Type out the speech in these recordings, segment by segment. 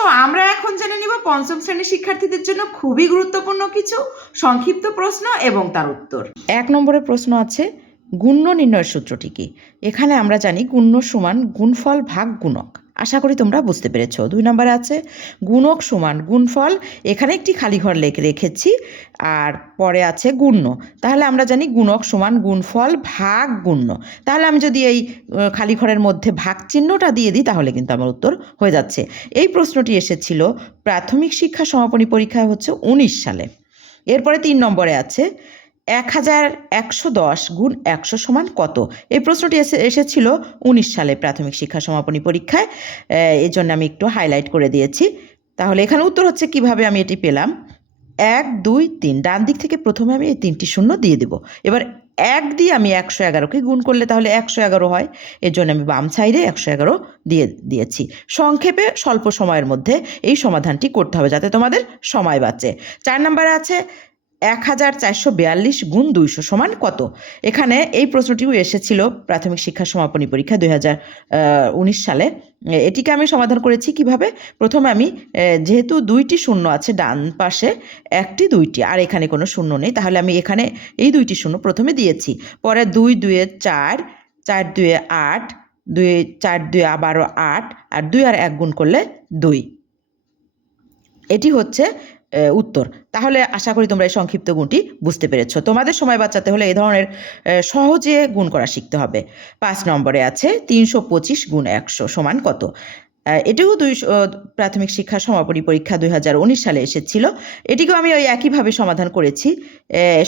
আসো আমরা এখন জেনে নিব পঞ্চম শ্রেণীর শিক্ষার্থীদের জন্য খুবই গুরুত্বপূর্ণ কিছু সংক্ষিপ্ত প্রশ্ন এবং তার উত্তর। 1 নম্বরের প্রশ্ন আছে, গুণ্য নির্ণয়ের সূত্রটি কি? এখানে আমরা জানি গুণ্য সমান গুণফল ভাগ গুণক। আশা করি তোমরা বুঝতে পেরেছ। 2 নম্বরে আছে গুণক সমান গুণফল, এখানে একটি খালি ঘর রেখেছি, আর পরে আছে গুণ্য। তাহলে আমরা জানি গুণক সমান গুণফল ভাগ গুণ্য। তাহলে আমি যদি এই খালি ঘরের মধ্যে ভাগ চিহ্নটা দিয়ে দিই তাহলে কিন্তু আমার উত্তর হয়ে যাচ্ছে। এই প্রশ্নটি এসেছিল প্রাথমিক শিক্ষা সমাপনী পরীক্ষায় 19 সালে। এরপরে 3 নম্বরে আছে 1110 গুণ 100 সমান কত? এই প্রশ্নটি এসেছিল 19 সালে প্রাথমিক শিক্ষা সমাপনী পরীক্ষায়। এই জন্য আমি একটু হাইলাইট করে দিয়েছি। তাহলে এখানে উত্তর হচ্ছে কিভাবে আমি এটি পেলাম। 1 2 3, ডান দিক থেকে প্রথমে আমি এই 3টি শূন্য দিয়ে দেব। এবার 1 দিয়ে আমি 111কে গুণ করলে তাহলে 111 হয়, এর জন্য আমি বাম সাইডে 111 দিয়েছি। সংক্ষেপে স্বল্প সময়ের মধ্যে এই সমাধানটি করতে হবে যাতে তোমাদের সময় বাঁচে। 4 নম্বরে আছে 1442 গুণ 200 সমান কত? এখানে এই প্রশ্নটিও এসেছিল প্রাথমিক শিক্ষা সমাপনী পরীক্ষা 2019 সালে। এটিকে আমি সমাধান করেছি কিভাবে। প্রথমে আমি যেহেতু 2টি শূন্য আছে ডান পাশে, 1টি 2টি, আর এখানে কোনো শূন্য নেই, তাহলে আমি এখানে এই 2টি শূন্য প্রথমে দিয়েছি। পরে 2 2 4, 4 2 8, 2 4 2 আবারও 8, আর 2 আর 1 গুণ করলে 2। এটি হচ্ছে উত্তর। তাহলে আশা করি তোমরা এই সংক্ষিপ্ত গুণটি বুঝতে পেরেছ। তোমাদের সময় বাঁচাতে হলে এই ধরনের সহজে গুণ করা শিখতে হবে। 5 নম্বরে আছে 325 গুণ 100 সমান কত? এটিও প্রাথমিক শিক্ষা সমাপনী পরীক্ষা 2019 সালে এসেছিল। এটিকেও আমি ওই একইভাবে সমাধান করেছি,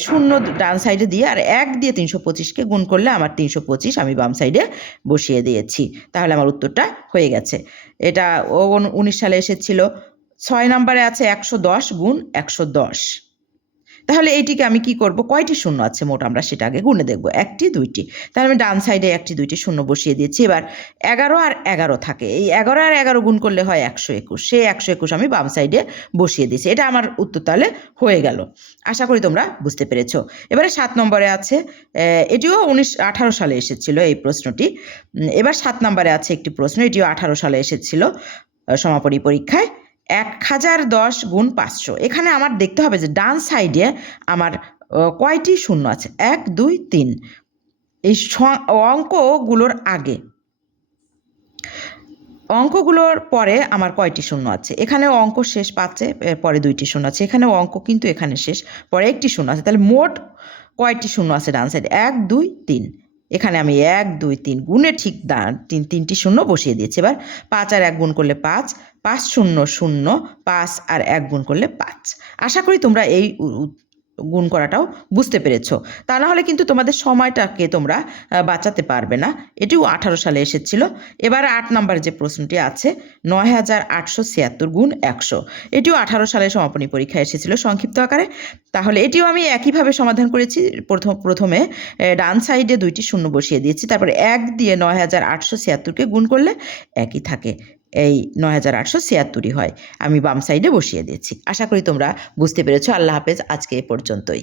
শূন্য ডান সাইডে দিয়ে আর 1 দিয়ে 325কে গুণ করলে আমার 325 আমি বাম সাইডে বসিয়ে দিয়েছি। তাহলে আমার উত্তরটা হয়ে গেছে। এটা 19 সালে এসেছিল। 6 নম্বরে আছে 110 গুণ 110। তাহলে এইটিকে আমি কি করব, কয়টি শূন্য আছে মোট আমরা সেটা আগে গুণে দেখব। 1টি 2টি, তাহলে আমি ডান সাইডে 1টি 2টি শূন্য বসিয়ে দিয়েছি। এবার 11 আর 11 থাকে, এই 11 আর 11 গুণ করলে হয় 121, সেই 121 আমি বাম সাইডে বসিয়ে দিয়েছি। এটা আমার উত্তর তাহলে হয়ে গেল। আশা করি তোমরা বুঝতে পেরেছ। এবারে 7 নম্বরে আছে, এটিও 18 সালে এসেছিল এই প্রশ্নটি। এবার 7 নম্বরে আছে একটি প্রশ্ন, এটিও 18 সালে এসেছিল সমাপনী পরীক্ষায়। 1010 গুণ 500। এখানে আমার দেখতে হবে যে ডান সাইডে আমার কয়টি শূন্য আছে। 1 2 3, এই অঙ্কগুলোর আগে, অঙ্কগুলোর পরে আমার কয়টি শূন্য আছে। এখানে অঙ্ক শেষ 5-এ, পরে 2টি শূন্য আছে। এখানে অঙ্ক কিন্তু এখানে শেষ, পরে 1টি শূন্য আছে। তাহলে মোট কয়টি শূন্য আছে ডান সাইডে? 1 2 3। এখানে আমি 1 2 3 গুণে ঠিক 3টি শূন্য বসিয়ে দিয়েছি। এবার 5 আর 1 গুণ করলে 5, 5 0 0, 5 আর 1 গুণ করলে 5। আশা করি তোমরা এই গুণ করাটাও বুঝতে পেরেছো। তা না হলে কিন্তু তোমাদের সময়টাকে তোমরা বাঁচাতে পারবে না। এটিও 18 সালে এসেছিল। এবার 8 নম্বর যে প্রশ্নটি আছে 9876 গুণ 100, এটিও 18 সালে সমাপনী পরীক্ষায় এসেছিল সংক্ষিপ্ত আকারে। তাহলে এটিও আমি একইভাবে সমাধান করেছি। প্রথমে ডান সাইডে 2টি শূন্য বসিয়ে দিয়েছি, তারপরে 1 দিয়ে 9876কে গুণ করলে একই থাকে, এই 9876ই হয়, আমি বাম সাইডে বসিয়ে দিয়েছি। আশা করি তোমরা বুঝতে পেরেছো। আল্লাহ হাফেজ, আজকে এ পর্যন্তই।